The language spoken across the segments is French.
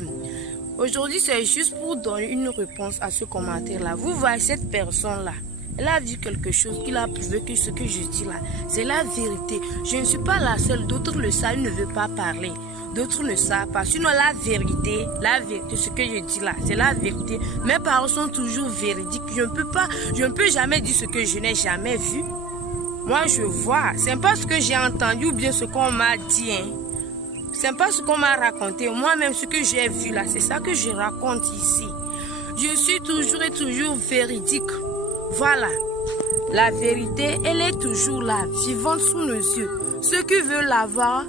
problème. Aujourd'hui, c'est juste pour donner une réponse à ce commentaire-là. Vous voyez cette personne-là, elle a dit quelque chose qui a prouvé que ce que je dis là, c'est la vérité. Je ne suis pas la seule, d'autres le savent, ne veulent pas parler. D'autres ne savent pas. Sinon, la vérité, ce que je dis là, c'est la vérité. Mes paroles sont toujours véridiques. Je ne peux jamais dire ce que je n'ai jamais vu. Moi, je vois. C'est pas ce que j'ai entendu ou bien ce qu'on m'a dit. C'est pas ce qu'on m'a raconté. Moi-même, ce que j'ai vu là, c'est ça que je raconte ici. Je suis toujours et toujours véridique. Voilà. La vérité, elle est toujours là, vivante sous nos yeux. Ceux qui veulent la voir,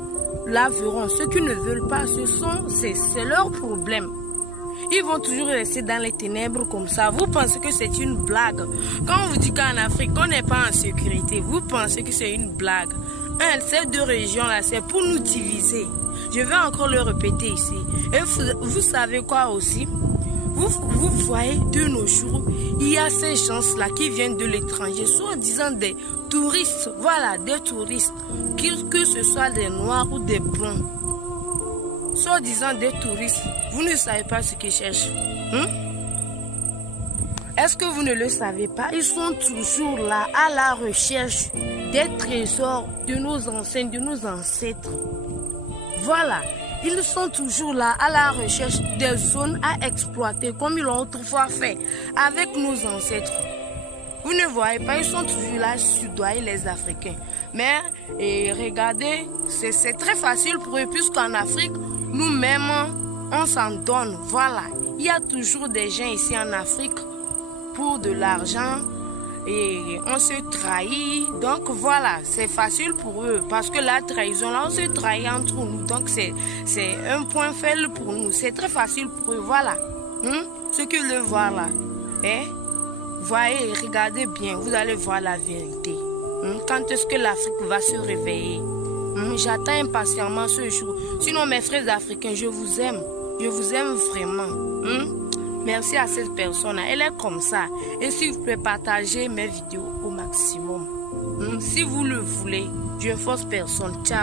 la verront. Ceux qui ne veulent pas, c'est leur problème. Ils vont toujours rester dans les ténèbres comme ça. Vous pensez que c'est une blague. Quand on vous dit qu'en Afrique, on n'est pas en sécurité, vous pensez que c'est une blague. Ces deux régions-là, c'est pour nous diviser. Je vais encore le répéter ici. Et vous savez quoi aussi? Vous voyez, de nos jours, il y a ces gens-là qui viennent de l'étranger, soi-disant des touristes. Voilà, des touristes. Que ce soit des noirs ou des blancs. Soi-disant des touristes, vous ne savez pas ce qu'ils cherchent. Est-ce que vous ne le savez pas? Ils sont toujours là à la recherche des trésors de nos anciens, de nos ancêtres. Voilà, ils sont toujours là à la recherche des zones à exploiter comme ils l'ont autrefois fait avec nos ancêtres. Vous ne voyez pas, ils sont toujours là à soudoyer les Africains. Mais regardez, c'est très facile pour eux puisqu'en Afrique, nous-mêmes, on s'en donne. Voilà, il y a toujours des gens ici en Afrique pour de l'argent et on se trahit. Donc voilà, c'est facile pour eux parce que la trahison, là, on se trahit entre nous. Donc c'est un point faible pour nous. C'est très facile pour eux. Voilà, ce qu'ils le voient là. Voyez, regardez bien, vous allez voir la vérité. Quand est-ce que l'Afrique va se réveiller? J'attends impatiemment ce jour. Sinon, mes frères africains, je vous aime. Je vous aime vraiment. Merci à cette personne. Elle est comme ça. Et s'il vous plaît, partagez mes vidéos au maximum. Si vous le voulez, je ne force personne. Ciao.